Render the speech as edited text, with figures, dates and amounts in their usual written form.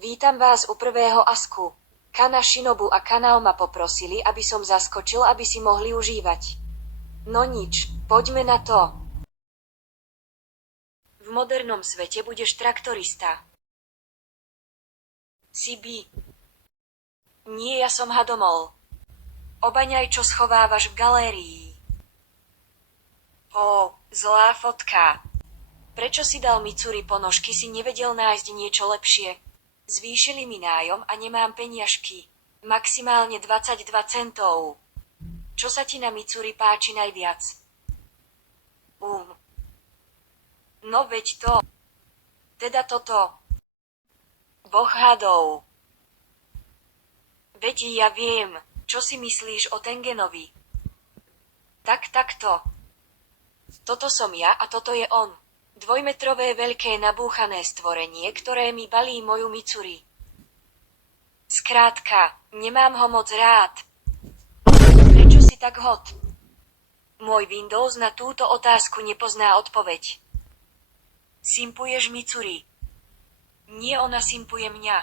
Vítam vás u prvého asku. Kana Shinobu a Kanao ma poprosili, aby som zaskočil, aby si mohli užívať. No nič, poďme na to. V modernom svete budeš traktorista. Si by. Nie, ja som Hadomol. Obaňaj, čo schovávaš v galérii. Ó, zlá fotka. Prečo si dal Mitsuri ponožky, si nevedel nájsť niečo lepšie? Zvýšili mi nájom a nemám peniažky. Maximálne 22 centov. Čo sa ti na Mitsuri páči najviac? No veď to. Teda toto. Boh hadov. Veď ja viem, čo si myslíš o Tengenovi. Takto. Toto som ja a toto je on. Dvojmetrové veľké nabúchané stvorenie, ktoré mi balí moju Mitsuri. Skrátka, nemám ho moc rád. Prečo si tak hot? Môj Windows na túto otázku nepozná odpoveď. Simpuješ Mitsuri? Nie, ona simpuje mňa.